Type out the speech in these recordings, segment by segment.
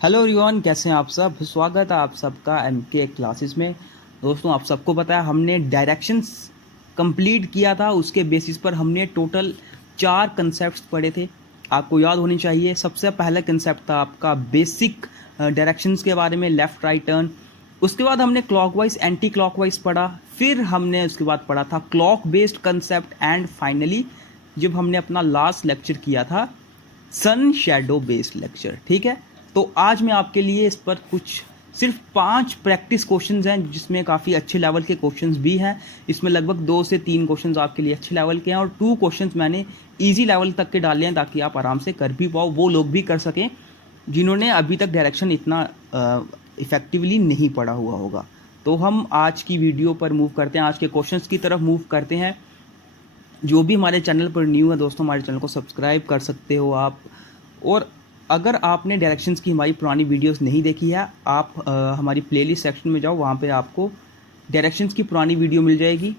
Hello everyone, कैसे हैं आप सब। स्वागत है आप सबका एमके क्लासेस में। दोस्तों, आप सबको पता है हमने डायरेक्शंस कंप्लीट किया था। उसके बेसिस पर हमने टोटल 4 कंसेप्ट्स पढ़े थे, आपको याद होनी चाहिए। सबसे पहला कंसेप्ट था आपका बेसिक डायरेक्शंस के बारे में, लेफ़्ट राइट टर्न। उसके बाद हमने क्लॉकवाइज एंटी क्लॉकवाइज पढ़ा। फिर हमने उसके बाद पढ़ा था clock based concept. And finally जब हमने अपना लास्ट लेक्चर किया था सन शैडो बेस्ड लेक्चर। ठीक है, तो आज मैं आपके लिए इस पर कुछ सिर्फ 5 प्रैक्टिस क्वेश्चंस हैं, जिसमें काफ़ी अच्छे लेवल के क्वेश्चंस भी हैं। इसमें लगभग 2 से 3 क्वेश्चंस आपके लिए अच्छे लेवल के हैं और 2 क्वेश्चंस मैंने इजी लेवल तक के डाले हैं, ताकि आप आराम से कर भी पाओ, वो लोग भी कर सकें जिन्होंने अभी तक डायरेक्शन इतना इफेक्टिवली नहीं पढ़ा हुआ होगा। तो हम आज की वीडियो पर मूव करते हैं, आज के क्वेश्चंस की तरफ मूव करते हैं। जो भी हमारे चैनल पर न्यू है दोस्तों, हमारे चैनल को सब्सक्राइब कर सकते हो आप। और अगर आपने डायरेक्शंस की हमारी पुरानी वीडियोस नहीं देखी है, आप हमारी प्लेलिस्ट सेक्शन में जाओ, वहाँ पे आपको डायरेक्शंस की पुरानी वीडियो मिल जाएगी।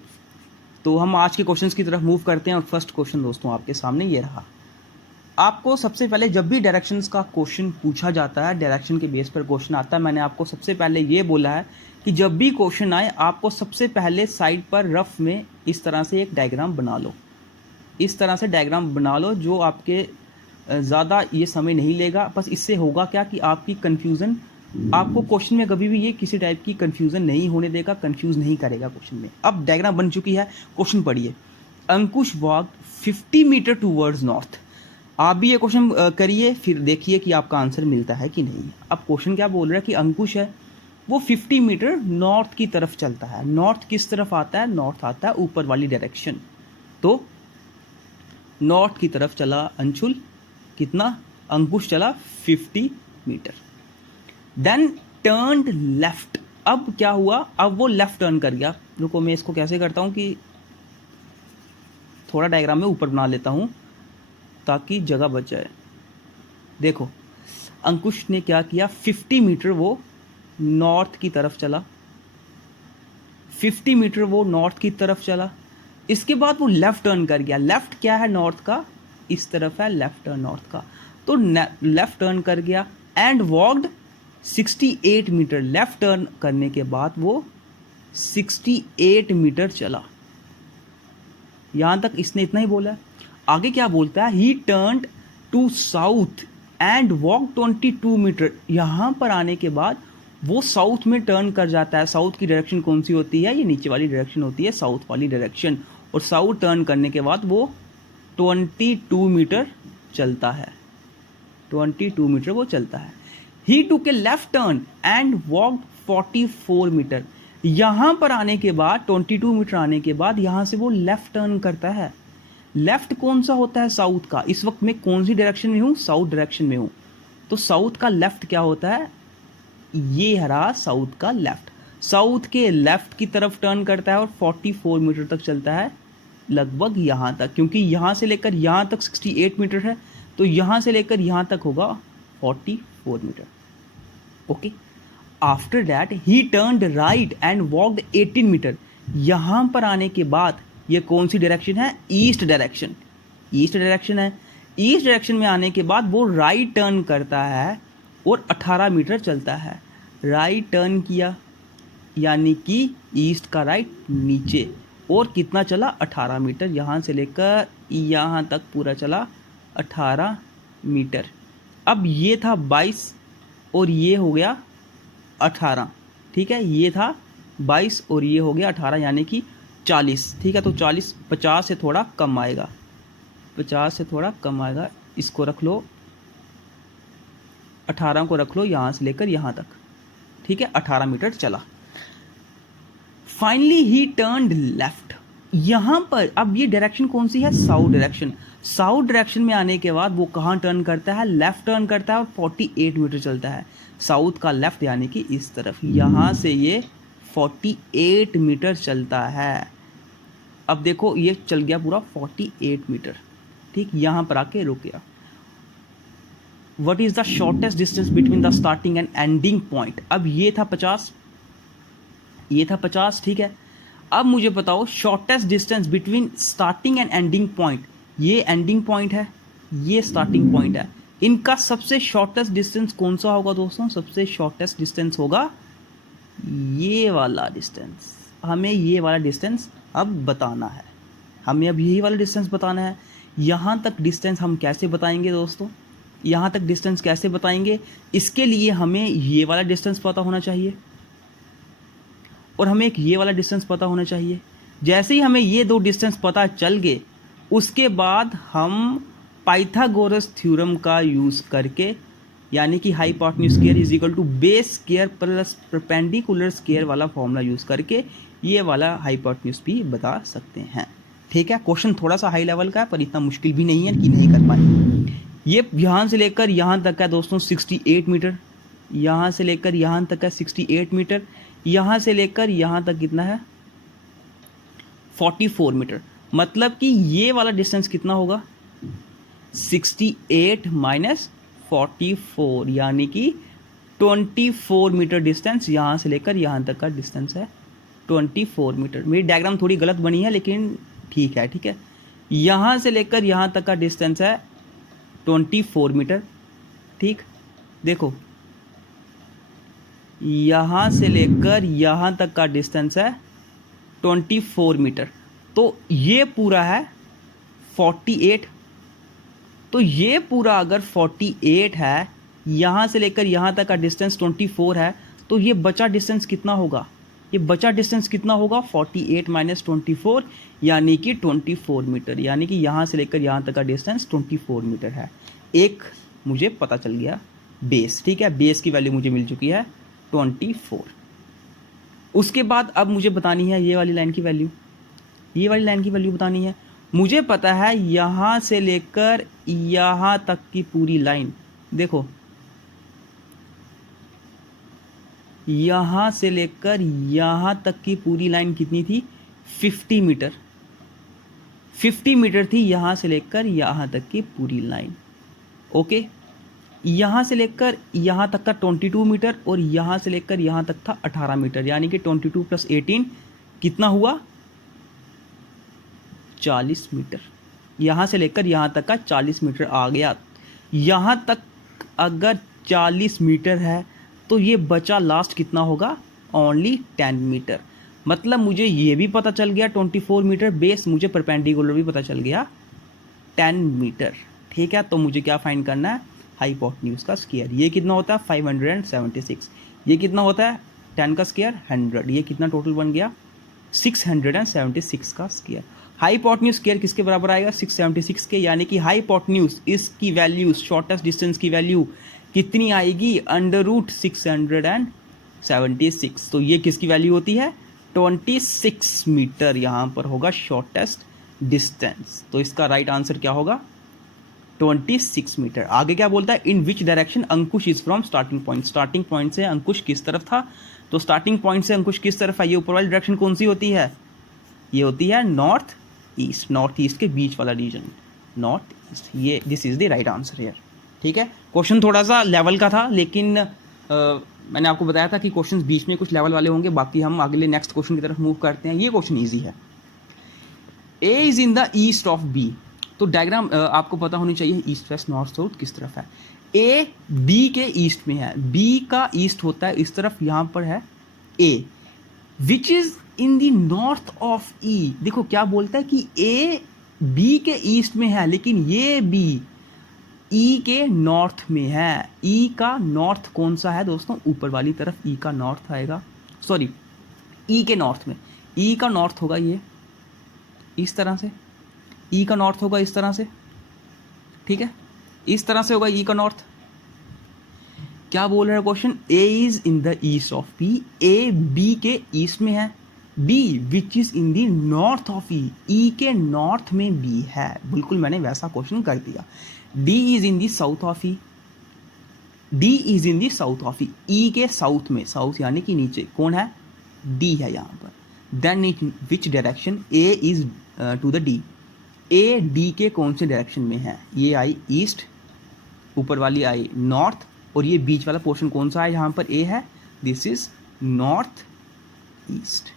तो हम आज के क्वेश्चंस की तरफ मूव करते हैं और फर्स्ट क्वेश्चन दोस्तों आपके सामने ये रहा। आपको सबसे पहले जब भी डायरेक्शंस का क्वेश्चन पूछा जाता है, डायरेक्शन के बेस पर क्वेश्चन आता है, मैंने आपको सबसे पहले ये बोला है कि जब भी क्वेश्चन आए आपको सबसे पहले साइड पर रफ में इस तरह से एक डायग्राम बना लो। इस तरह से डायग्राम बना लो जो आपके ज़्यादा ये समय नहीं लेगा। बस इससे होगा क्या कि आपकी कन्फ्यूज़न, आपको क्वेश्चन में कभी भी ये किसी टाइप की कन्फ्यूज़न नहीं होने देगा, कन्फ्यूज़ नहीं करेगा क्वेश्चन में। अब डायग्राम बन चुकी है, क्वेश्चन पढ़िए। अंकुश वॉक 50 मीटर टूवर्ड्स नॉर्थ। आप भी ये क्वेश्चन करिए, फिर देखिए कि आपका आंसर मिलता है कि नहीं। अब क्वेश्चन क्या बोल रहा है कि अंकुश है वो 50 मीटर नॉर्थ की तरफ चलता है। नॉर्थ किस तरफ आता है? नॉर्थ आता है ऊपर वाली डायरेक्शन। तो नॉर्थ की तरफ चला अंशुल, कितना? अंकुश चला 50 मीटर। Then turned left. अब क्या हुआ? अब वो लेफ्ट टर्न कर गया। रुको, मैं इसको कैसे करता हूं कि थोड़ा डायग्राम में ऊपर बना लेता हूं ताकि जगह बच जाए। देखो, अंकुश ने क्या किया, 50 मीटर वो नॉर्थ की तरफ चला। 50 मीटर वो नॉर्थ की तरफ चला। इसके बाद वो लेफ्ट टर्न कर गया। लेफ्ट क्या है? नॉर्थ का इस तरफ है लेफ्ट टर्न नॉर्थ का। तो लेफ्ट टर्न कर गया and walked 68 metre. Left turn करने के बाद वो 68 मीटर चला। यहां तक इसने इतना ही बोला। आगे क्या बोलता है? He turned to south and walk 22 metre. यहां पर आने के बाद वो साउथ में टर्न कर जाता है। साउथ की डायरेक्शन कौन सी होती है? ये नीचे वाली डायरेक्शन होती है, साउथ वाली डायरेक्शन। और साउथ टर्न करने के बाद वो 22 मीटर चलता है। 22 मीटर वो चलता है। ही took a left turn and walk 44 metre. यहां पर आने के बाद 22 मीटर आने के बाद यहां से वो लेफ्ट टर्न करता है। लेफ्ट कौन सा होता है? साउथ का। इस वक्त मैं कौन सी डायरेक्शन में हूं? साउथ डायरेक्शन में हूं। तो साउथ का लेफ्ट क्या होता है? ये हरा साउथ का लेफ्ट। साउथ के लेफ्ट की तरफ टर्न करता है और 44 मीटर तक चलता है, लगभग यहां तक। क्योंकि यहां से लेकर यहां तक 68 मीटर है, तो यहां से लेकर यहां तक होगा 44 metre. Okay. After that he turned right and walked 18 metre. यहां पर आने के बाद ये कौन सी डायरेक्शन है? East direction. ईस्ट डायरेक्शन है। ईस्ट डायरेक्शन में आने के बाद वो राइट टर्न करता है और 18 मीटर चलता है। राइट टर्न किया, यानी कि ईस्ट का राइट नीचे, और कितना चला? 18 मीटर। यहाँ से लेकर यहाँ तक पूरा चला 18 मीटर। अब ये था 22 और ये हो गया 18। ठीक है, ये था 22 और ये हो गया 18, यानी कि 40। ठीक है, तो 40 50 से थोड़ा कम आएगा, 50 से थोड़ा कम आएगा। इसको रख लो, 18 को रख लो यहाँ से लेकर यहाँ तक। ठीक है, 18 मीटर चला। Finally he turned left. यहां पर अब ये डायरेक्शन कौन सी है? South direction. साउथ डायरेक्शन में आने के बाद वो कहां टर्न करता है? लेफ्ट टर्न करता है और 48 मीटर चलता है। साउथ का लेफ्ट यानी कि इस तरफ। यहां से ये 48 मीटर चलता है। अब देखो, ये चल गया पूरा 48 मीटर। ठीक, यहां पर आके रुक गया। What is the shortest distance between the starting and ending point? अब ये था 50, ये था 50। ठीक है, अब मुझे बताओ shortest distance between starting and ending point. ये एंडिंग पॉइंट है, ये स्टार्टिंग पॉइंट है। इनका सबसे शॉर्टेस्ट डिस्टेंस कौन सा होगा दोस्तों? सबसे शॉर्टेस्ट डिस्टेंस होगा ये वाला डिस्टेंस। हमें ये वाला डिस्टेंस अब बताना है, हमें अब यही वाला डिस्टेंस बताना है। यहाँ तक डिस्टेंस हम कैसे बताएंगे दोस्तों? यहाँ तक डिस्टेंस कैसे बताएंगे? इसके लिए हमें ये वाला डिस्टेंस पता होना चाहिए और हमें एक ये वाला डिस्टेंस पता होना चाहिए। जैसे ही हमें ये दो डिस्टेंस पता चल गए, उसके बाद हम पाइथागोरस थ्योरम का यूज़ करके, यानी कि hypotenuse square is equal to base square plus perpendicular square वाला फॉर्मूला यूज़ करके ये वाला हाइपोटेन्यूज भी बता सकते हैं। ठीक है, क्वेश्चन थोड़ा सा हाई लेवल का है पर इतना मुश्किल भी नहीं है कि नहीं कर पाए। ये यहाँ से लेकर यहाँ तक है दोस्तों 68 मीटर, यहाँ से लेकर यहाँ तक है 68 मीटर, यहाँ से लेकर यहाँ तक कितना है 44 मीटर। मतलब कि ये वाला डिस्टेंस कितना होगा 68 माइनस 44, यानी कि 24 मीटर डिस्टेंस यहाँ से लेकर यहाँ तक का डिस्टेंस है 24 मीटर। मेरी डायग्राम थोड़ी गलत बनी है लेकिन ठीक है, ठीक है। यहाँ से लेकर यहाँ तक का डिस्टेंस है 24 मीटर। ठीक, देखो यहाँ से लेकर यहाँ तक का डिस्टेंस है 24 मीटर, तो ये पूरा है 48। तो ये पूरा अगर 48 है, यहाँ से लेकर यहाँ तक का डिस्टेंस 24 है, तो ये बचा डिस्टेंस कितना होगा? ये बचा डिस्टेंस कितना होगा 48 माइनस 24, यानी कि 24 मीटर। यानी कि यहाँ से लेकर यहाँ तक का डिस्टेंस 24 मीटर है। एक मुझे पता चल गया बेस। ठीक है, बेस की वैल्यू मुझे मिल चुकी है 24। उसके बाद अब मुझे बतानी है ये वाली लाइन की वैल्यू, ये वाली लाइन की वैल्यू बतानी है। मुझे पता है यहाँ से लेकर यहाँ तक की पूरी लाइन, देखो यहाँ से लेकर यहाँ तक की पूरी लाइन कितनी थी 50 मीटर। 50 मीटर थी यहाँ से लेकर यहाँ तक की पूरी लाइन। ओके, यहाँ से लेकर यहाँ तक का 22 मीटर और यहाँ से लेकर यहाँ तक था 18 मीटर, यानी कि 22 प्लस 18 कितना हुआ 40 मीटर। यहाँ से लेकर यहाँ तक का 40 मीटर आ गया। यहाँ तक अगर 40 मीटर है तो ये बचा लास्ट कितना होगा ओनली 10 मीटर। मतलब मुझे ये भी पता चल गया 24 मीटर बेस, मुझे परपेंडिकुलर भी पता चल गया 10 मीटर। ठीक है, तो मुझे क्या फाइंड करना है हाइपोटेन्यूज का स्क्वायर। ये कितना होता है 576, ये कितना होता है 10 का स्क्वायर 100, ये कितना टोटल बन गया 676 का स्क्वायर। हाइपोटेन्यूज स्क्वायर किसके बराबर आएगा 676 के, यानी कि हाइपोटेन्यूज इसकी वैल्यू शॉर्टेस्ट डिस्टेंस की वैल्यू कितनी आएगी √676। तो ये किसकी वैल्यू होती है 26 मीटर। यहाँ पर होगा शॉर्टेस्ट डिस्टेंस, तो इसका राइट आंसर क्या होगा 26 मीटर। आगे क्या बोलता है in which direction Ankush is from starting point. Starting point से अंकुश किस तरफ था, तो स्टार्टिंग पॉइंट से अंकुश किस तरफ है, ये ऊपर वाली डायरेक्शन कौन सी होती है, ये होती है नॉर्थ ईस्ट। नॉर्थ ईस्ट के बीच वाला रीजन नॉर्थ ईस्ट, ये this is the right answer here. ठीक है, क्वेश्चन थोड़ा सा लेवल का था लेकिन मैंने आपको बताया था कि क्वेश्चंस बीच में कुछ लेवल वाले होंगे। बाकी हम अगले नेक्स्ट क्वेश्चन की तरफ मूव करते हैं। ये क्वेश्चन इजी है। A is in the east of B, तो डायग्राम आपको पता होनी चाहिए ईस्ट वेस्ट नॉर्थ साउथ किस तरफ है। ए बी के ईस्ट में है, बी का ईस्ट होता है इस तरफ, यहाँ पर है A which is in the north of E. देखो क्या बोलता है कि ए बी के ईस्ट में है लेकिन ये बी ई के नॉर्थ में है। ई का नॉर्थ कौन सा है दोस्तों, ऊपर वाली तरफ ई का नॉर्थ आएगा, सॉरी ई के नॉर्थ में, ई का नॉर्थ होगा ये इस तरह से, ई का नॉर्थ होगा इस तरह से। ठीक है, इस तरह से होगा ई का नॉर्थ। क्या बोल रहा है question, A is in the east of B, A B के ईस्ट में है, B which is in the north of E, E के नॉर्थ में बी है। बिल्कुल मैंने वैसा क्वेश्चन कर दिया। D is in the south of E, D is in the south of E, E के साउथ में, साउथ यानी कि नीचे कौन है डी है यहाँ पर। Then in which direction A is to the D, A D के कौन से डायरेक्शन में है, ये आई ईस्ट, ऊपर वाली आई नॉर्थ, और ये बीच वाला पोर्शन कौन सा है यहाँ पर ए है, this is north east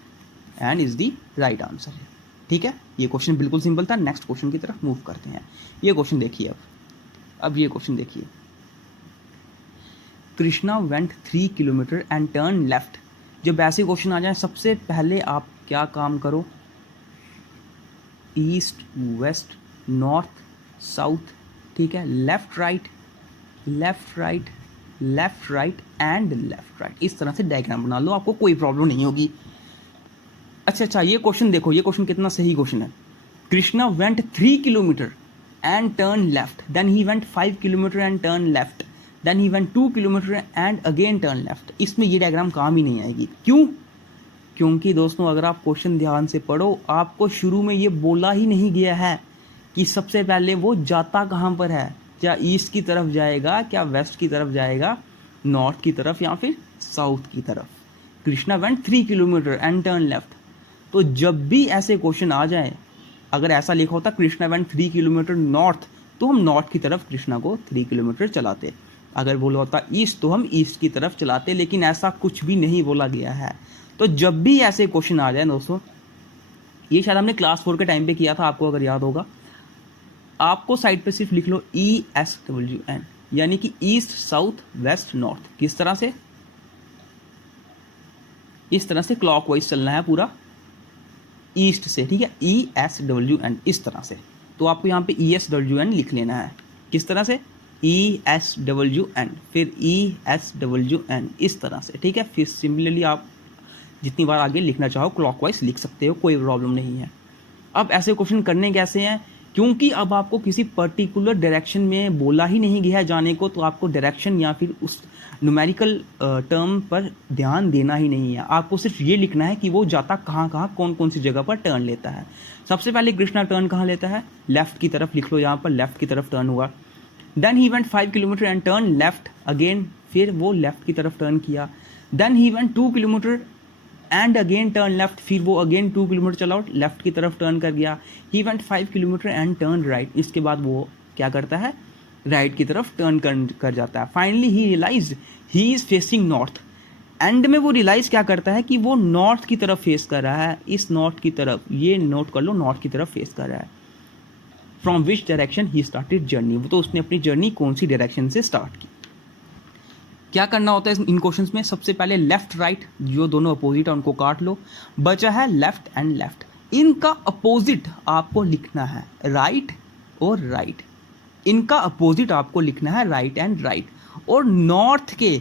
and is the right answer है। ठीक है, ये क्वेश्चन बिल्कुल सिंपल था। नेक्स्ट क्वेश्चन की तरफ मूव करते हैं। ये क्वेश्चन देखिए अब, अब ये क्वेश्चन देखिए, Krishna went 3 kilometre and turn left. जब ऐसे क्वेश्चन आ जाए सबसे पहले आप क्या काम करो, ईस्ट वेस्ट नॉर्थ साउथ, ठीक है, left right left right left right and left right, इस तरह से डायग्राम बना लो, आपको कोई प्रॉब्लम नहीं होगी। अच्छा, ये क्वेश्चन देखो, ये क्वेश्चन कितना सही क्वेश्चन है। Krishna went 3 kilometre and turn left, then he went 5 kilometre and turn left, then he went 2 kilometre and again turn left. इसमें ये डायग्राम काम ही नहीं आएगी। क्यों? क्योंकि दोस्तों अगर आप क्वेश्चन ध्यान से पढ़ो, आपको शुरू में ये बोला ही नहीं गया है कि सबसे पहले वो जाता कहाँ पर है, क्या ईस्ट की तरफ जाएगा, क्या वेस्ट की तरफ जाएगा, नॉर्थ की तरफ या फिर साउथ की तरफ। Krishna went 3 kilometre and turn left. तो जब भी ऐसे क्वेश्चन आ जाए, अगर ऐसा लिखा होता कृष्णा वेंट 3 किलोमीटर नॉर्थ, तो हम नॉर्थ की तरफ कृष्णा को 3 किलोमीटर चलाते। अगर बोला होता ईस्ट, तो हम ईस्ट की तरफ चलाते, लेकिन ऐसा कुछ भी नहीं बोला गया है। तो जब भी ऐसे क्वेश्चन आ जाए दोस्तों, ये शायद हमने क्लास 4 के टाइम पे किया था, आपको अगर याद होगा, आपको साइड पे सिर्फ लिख लो ESWN, यानी कि ईस्ट साउथ वेस्ट नॉर्थ। किस तरह से? इस तरह से क्लॉकवाइज चलना है पूरा, ईस्ट से, ठीक है, ESWN इस तरह से। तो आपको यहाँ पे ESWN लिख लेना है। किस तरह से? ESWN, फिर ESWN इस तरह से, ठीक है। फिर सिमिलरली आप जितनी बार आगे लिखना चाहो क्लॉकवाइज लिख सकते हो, कोई प्रॉब्लम नहीं है। अब ऐसे क्वेश्चन करने कैसे हैं, क्योंकि अब आपको किसी पर्टिकुलर डायरेक्शन में बोला ही नहीं गया है जाने को, तो आपको डायरेक्शन या फिर उस न्यूमेरिकल टर्म पर ध्यान देना ही नहीं है। आपको सिर्फ ये लिखना है कि वो जाता कहाँ कहाँ, कौन कौन सी जगह पर टर्न लेता है। सबसे पहले कृष्णा टर्न कहाँ लेता है, लेफ्ट की तरफ लिख लो, यहाँ पर लेफ्ट की तरफ टर्न हुआ। Then he went 5 kilometre and turn left again, फिर वो लेफ्ट की तरफ टर्न किया। Then he went 2 kilometre and again turn left, फिर वो अगेन 2 किलोमीटर चला लेफ्ट की तरफ टर्न कर गया। ही went 5 kilometre and turn right, इसके बाद वो क्या करता है, राइट की तरफ टर्न कर जाता है। Finally he realise he is facing north, end में वो रियलाइज क्या करता है कि वो नॉर्थ की तरफ फेस कर रहा है, इस नॉर्थ की तरफ, ये नोट कर लो, नॉर्थ की तरफ फेस कर रहा है। From which direction he started journey, तो उसने अपनी जर्नी कौन सी डायरेक्शन से स्टार्ट की। क्या करना होता है इन क्वेश्चंस में, सबसे पहले लेफ्ट राइट जो दोनों अपोजिट है उनको काट लो, बचा है लेफ्ट एंड लेफ्ट। इनका अपोजिट आपको लिखना है राइट और राइट, इनका अपोजिट आपको लिखना है राइट एंड राइट। और नॉर्थ के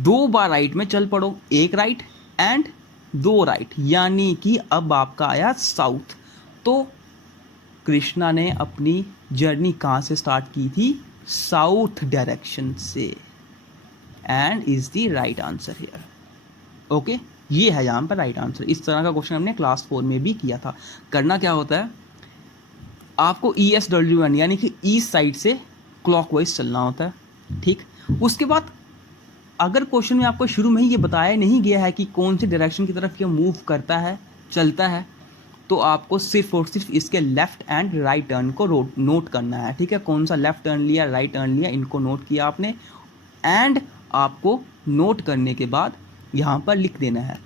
2 बार राइट में चल पड़ो, एक राइट एंड 2 राइट, यानी कि अब आपका आया साउथ। तो कृष्णा ने अपनी जर्नी कहाँ से स्टार्ट की थी, साउथ डायरेक्शन से, and is the right answer here. Okay, ये है यहाँ पर राइट आंसर। इस तरह का क्वेश्चन हमने क्लास 4 में भी किया था। करना क्या होता है, आपको ESWN यानी कि ईस्ट साइड से क्लॉकवाइज चलना होता है, ठीक। उसके बाद अगर क्वेश्चन में आपको शुरू में ही ये बताया नहीं गया है कि कौन सी डायरेक्शन की तरफ ये मूव करता है, चलता है, तो आपको सिर्फ और सिर्फ इसके लेफ्ट एंड राइट टर्न को नोट करना है, ठीक है। कौन सा लेफ्ट टर्न लिया, राइट टर्न लिया, इनको नोट किया आपने, एंड आपको नोट करने के बाद यहाँ पर लिख देना है।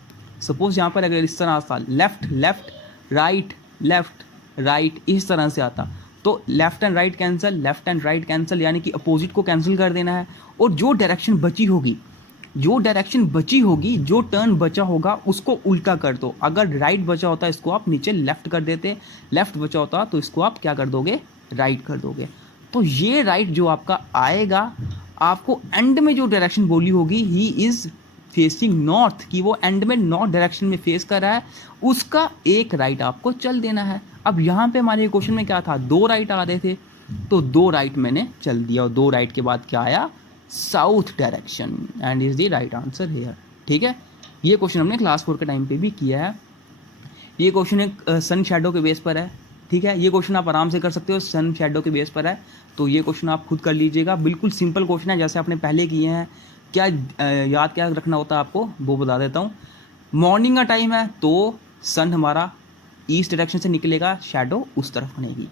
सपोज यहाँ पर अगर इस तरह आता left left right left right, इस तरह से आता, तो left and right cancel, left and right cancel, यानी कि अपोजिट को कैंसिल कर देना है। और जो डायरेक्शन बची होगी, जो टर्न बचा होगा उसको उल्टा कर दो। अगर राइट बचा होता है इसको आप नीचे लेफ्ट कर देते, लेफ्ट बचा होता तो इसको आप क्या कर दोगे, राइट कर दोगे। तो ये राइट जो आपका आएगा, आपको एंड में जो डायरेक्शन बोली होगी ही इज फेसिंग नॉर्थ, कि वो एंड में नॉर्थ डायरेक्शन में फेस कर रहा है, उसका एक राइट आपको चल देना है। अब यहाँ पे हमारे क्वेश्चन में क्या था, 2 राइट आ रहे थे, तो 2 राइट मैंने चल दिया, और 2 राइट के बाद क्या आया, south direction, and is the right answer here, ठीक है। ये क्वेश्चन हमने क्लास 4 के टाइम पे भी किया है। ये क्वेश्चन एक सन शैडो के बेस पर है, ठीक है। ये क्वेश्चन आप आराम से कर सकते हो, सन शैडो के बेस पर है, तो ये क्वेश्चन आप खुद कर लीजिएगा। बिल्कुल सिंपल क्वेश्चन है, जैसे आपने पहले किए हैं। क्या याद क्या रखना होता है आपको, वो बता देता हूँ। मॉर्निंग का टाइम है तो सन हमारा ईस्ट डायरेक्शन से निकलेगा, शैडो उस तरफ बनेगी।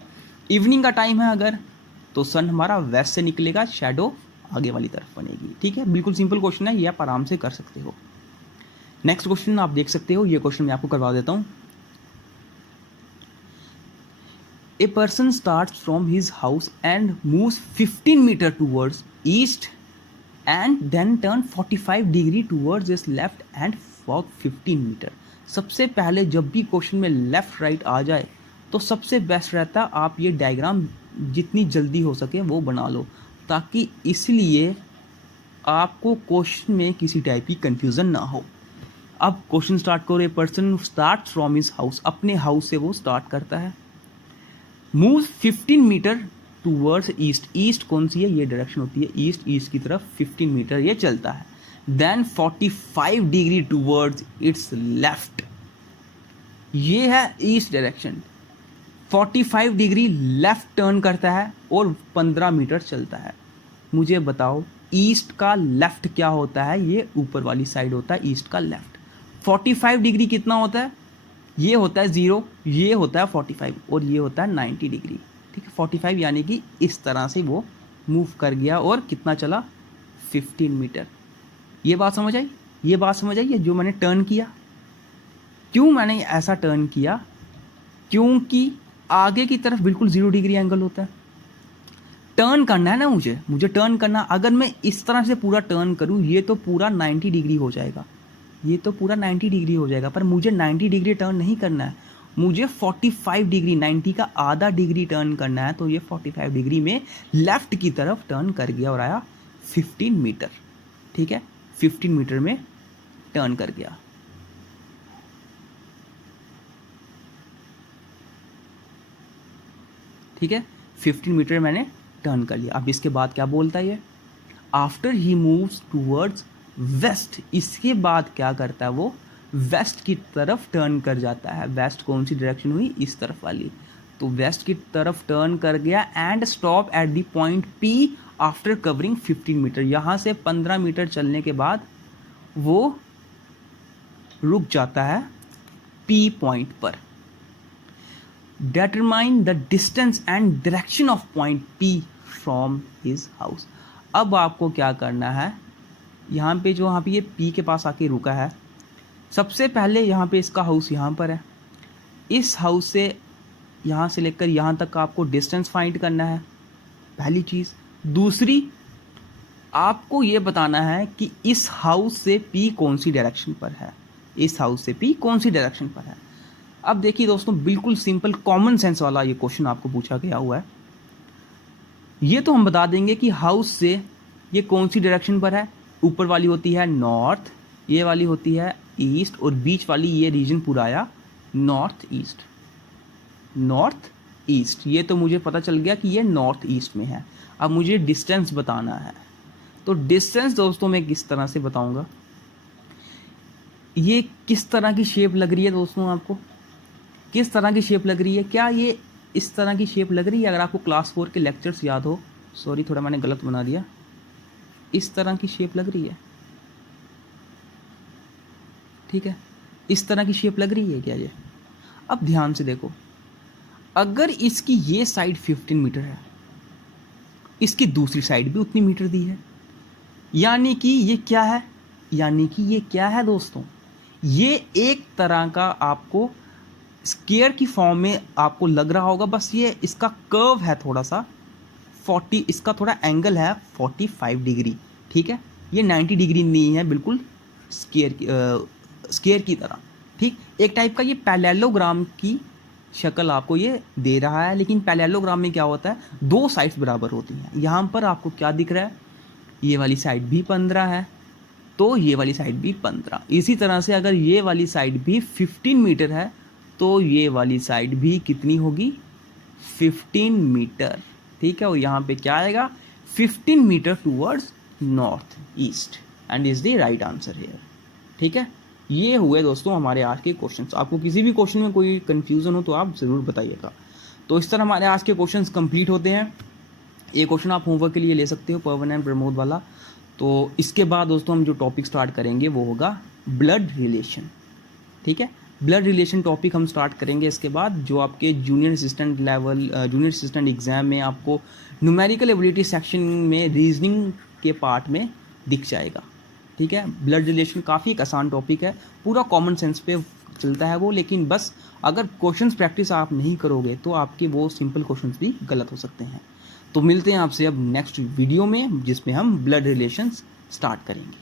इवनिंग का टाइम है अगर, तो सन हमारा वेस्ट से निकलेगा, शैडो आगे वाली तरफ बनेगी, ठीक है। बिल्कुल सिंपल क्वेश्चन है, ये आप आराम से कर सकते हो। नेक्स्ट क्वेश्चन आप देख सकते हो, ये क्वेश्चन मैं आपको करवा देता हूँ। A person start from his house and moves 15 metre towards east and then turn 45 degree towards is left and walk 15 metre. सबसे पहले जब भी क्वेश्चन में लेफ्ट राइट आ जाए तो सबसे बेस्ट रहता आप ये डायग्राम जितनी जल्दी हो सके वो बना लो, ताकि इसलिए आपको क्वेश्चन में किसी टाइप की कंफ्यूजन ना हो। अब क्वेश्चन स्टार्ट करो। A person start from his house, अपने हाउस से वो स्टार्ट करता है। Move 15 metre towards east, east कौन सी है, ये डायरेक्शन होती है ईस्ट, ईस्ट की तरफ 15 मीटर ये चलता है। Then 45 degree towards its left, ये है east direction. 45 degree left turn करता है और 15 मीटर चलता है। मुझे बताओ ईस्ट का लेफ्ट क्या होता है, ये ऊपर वाली साइड होता है ईस्ट का लेफ्ट। 45 डिग्री कितना होता है, ये होता है 0, ये होता है 45 और ये होता है 90 डिग्री। ठीक है, 45 यानी कि इस तरह से वो मूव कर गया और कितना चला 15 मीटर। ये बात समझ आई, ये बात समझ आई, जो मैंने टर्न किया। क्यों मैंने ऐसा टर्न किया, क्योंकि आगे की तरफ बिल्कुल 0 डिग्री एंगल होता है। टर्न करना है ना मुझे टर्न करना। अगर मैं इस तरह से पूरा टर्न करूँ ये तो पूरा 90 डिग्री हो जाएगा, ये तो पूरा 90 डिग्री हो जाएगा, पर मुझे 90 डिग्री टर्न नहीं करना है, मुझे 45 डिग्री, 90 का आधा डिग्री टर्न करना है। तो ये 45 डिग्री में लेफ्ट की तरफ टर्न कर गया और आया 15 मीटर। ठीक है, 15 मीटर में टर्न कर गया। ठीक है, 15 मीटर मैंने टर्न कर लिया। अब इसके बाद क्या बोलता है ये, after he moves towards west, इसके बाद क्या करता है वो वेस्ट की तरफ टर्न कर जाता है। वेस्ट कौन सी डायरेक्शन हुई, इस तरफ वाली, तो वेस्ट की तरफ टर्न कर गया and stop at the point P after covering 15 metre. यहाँ से 15 मीटर चलने के बाद वो रुक जाता है पी पॉइंट पर। Determine the distance and direction of point P from his house. अब आपको क्या करना है, यहाँ पे जो यहाँ पे ये पी के पास आके रुका है, सबसे पहले यहाँ पे इसका हाउस यहाँ पर है, इस हाउस से यहाँ से लेकर यहाँ तक का आपको डिस्टेंस फाइंड करना है, पहली चीज़। दूसरी, आपको ये बताना है कि इस हाउस से पी कौन सी डायरेक्शन पर है, इस हाउस से पी कौन सी डायरेक्शन पर है। अब देखिए दोस्तों, बिल्कुल सिंपल कॉमन सेंस वाला ये क्वेश्चन आपको पूछा गया हुआ है। ये तो हम बता देंगे कि हाउस से ये कौन सी डायरेक्शन पर है, ऊपर वाली होती है नॉर्थ, ये वाली होती है ईस्ट, और बीच वाली ये रीजन पूरा आया नॉर्थ ईस्ट। नॉर्थ ईस्ट, ये तो मुझे पता चल गया कि ये नॉर्थ ईस्ट में है। अब मुझे डिस्टेंस बताना है, तो डिस्टेंस दोस्तों मैं किस तरह से बताऊंगा, ये किस तरह की शेप लग रही है दोस्तों, आपको किस तरह की शेप लग रही है, क्या ये इस तरह की शेप लग रही है। अगर आपको क्लास 4 के लेक्चर्स याद हो, सॉरी थोड़ा मैंने गलत बना दिया, इस तरह की शेप लग रही है। ठीक है, इस तरह की शेप लग रही है क्या ये। अब ध्यान से देखो, अगर इसकी ये साइड 15 मीटर है, इसकी दूसरी साइड भी उतनी मीटर दी है, यानी कि ये क्या है, यानी कि ये क्या है दोस्तों, ये एक तरह का आपको स्क्वायर की फॉर्म में आपको लग रहा होगा, बस ये इसका कर्व है थोड़ा सा 40, इसका थोड़ा एंगल है 45 डिग्री। ठीक है, ये 90 डिग्री नहीं है, बिल्कुल स्क्वायर की तरह। ठीक, एक टाइप का ये पैरेललोग्राम की शक्ल आपको ये दे रहा है, लेकिन पैरेललोग्राम में क्या होता है, दो साइड्स बराबर होती हैं। यहाँ पर आपको क्या दिख रहा है, ये वाली साइड भी 15 है, तो ये वाली साइड भी 15। इसी तरह से अगर ये वाली साइड भी 15 मीटर है, तो ये वाली साइड भी कितनी होगी, 15 मीटर। ठीक है, और यहाँ पे क्या आएगा, 15 metre towards north east and is the right answer here. ठीक है, ये हुए दोस्तों हमारे आज के क्वेश्चंस। आपको किसी भी क्वेश्चन में कोई कन्फ्यूज़न हो तो आप ज़रूर बताइएगा। तो इस तरह हमारे आज के क्वेश्चंस कंप्लीट होते हैं। ये क्वेश्चन आप होमवर्क के लिए ले सकते हो, पवन एंड प्रमोद वाला। तो इसके बाद दोस्तों हम जो टॉपिक स्टार्ट करेंगे वो होगा ब्लड रिलेशन। ठीक है, ब्लड रिलेशन टॉपिक हम स्टार्ट करेंगे इसके बाद, जो आपके junior assistant level, junior assistant exam में आपको न्यूमेरिकल एबिलिटी सेक्शन में रीजनिंग के पार्ट में दिख जाएगा। ठीक है। ब्लड रिलेशन काफ़ी एक आसान टॉपिक है, पूरा कॉमन सेंस पे चलता है वो, लेकिन बस अगर क्वेश्चंस प्रैक्टिस आप नहीं करोगे तो आपके वो सिंपल क्वेश्चंस भी गलत हो सकते हैं। तो मिलते हैं आपसे अब नेक्स्ट वीडियो में, जिसमें हम ब्लड रिलेशंस स्टार्ट करेंगे।